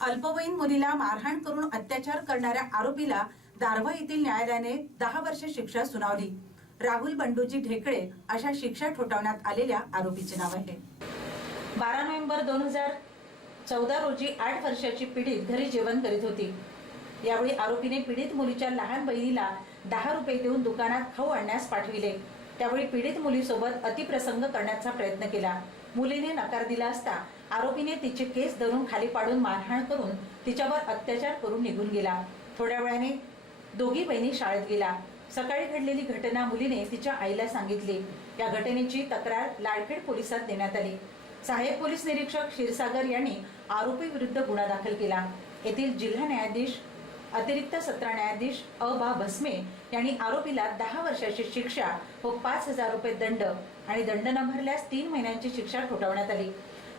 अल्पवयीन मुलीला मारहाण करून अत्याचार करणाऱ्या आरोपीला दारव्हा येथील न्यायालयाने दहा वर्ष शिक्षा सुनावली. राहुल बंडूजी ढेकळे अशा शिक्षा ठोठावण्यात आलेल्या आरोपीचे नाव आहे. बारा नोव्हेंबर दोन हजार चौदा रोजी आठ वर्षाची पीडित घरी जेवण करीत होती. यावेळी आरोपीने पीडित मुलीच्या लहान बहिणीला दहा रुपये देऊन दुकानात खाऊ आणण्यास पाठविले. त्यावेळी पीडित मुलीसोबत अतिप्रसंग करण्याचा प्रयत्न केला. मुलीने नकार दिला असता आरोपीने तिचे केस धरून खाली पाडून मारहाण करून तिच्यावर अत्याचार करून निघून गेला. थोड्या वेळाने दोघी बहिणी शाळेत गेला सकाळी घडलेली घटना मुलीने तिच्या आईला सांगितली. या घटनेची तक्रार लाडखेड पोलिसात देण्यात आली. सहाय्यक पोलीस निरीक्षक क्षीरसागर यांनी आरोपी विरुद्ध गुन्हा दाखल केला. येथील जिल्हा न्यायाधीश अतिरिक्त सत्र न्यायाधीश अ. बा भस्मे यांनी आरोपीला दहा वर्षाची शिक्षा व पाच हजार रुपये दंड आणि दंड न भरल्यास तीन महिन्यांची शिक्षा ठोठावण्यात आली.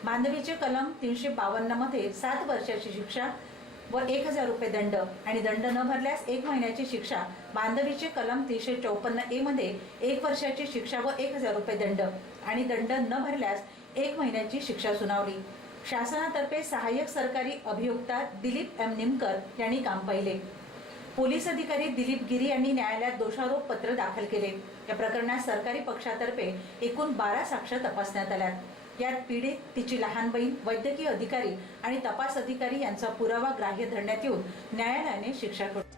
मांडवीचे कलम तीनशे बावन्नमध्ये सात वर्षाची शिक्षा व एक हजार रुपये दंड आणि दंड न भरल्यास एक महिन्याची शिक्षा बांधवीचे कलम तीनशे चौपन्न ए मध्ये एक वर्षाची शिक्षा व एक हजार रुपये दंड आणि दंड न भरल्यास एक महिन्याची शिक्षा सुनावली. शासनातर्फे सहाय्यक सरकारी अभियुक्ता दिलीप एम. निमकर यांनी काम पाहिले. पोलीस अधिकारी दिलीप गिरी यांनी न्यायालयात दोषारोप पत्र दाखल केले. या प्रकरणात सरकारी पक्षातर्फे एकूण बारा साक्ष तपासण्यात आल्यात. यात पीडित तिची लहान बहीण वैद्यकीय अधिकारी आणि तपास अधिकारी यांचा पुरावा ग्राह्य धरण्यात येऊन न्यायालयाने शिक्षा ठोठावली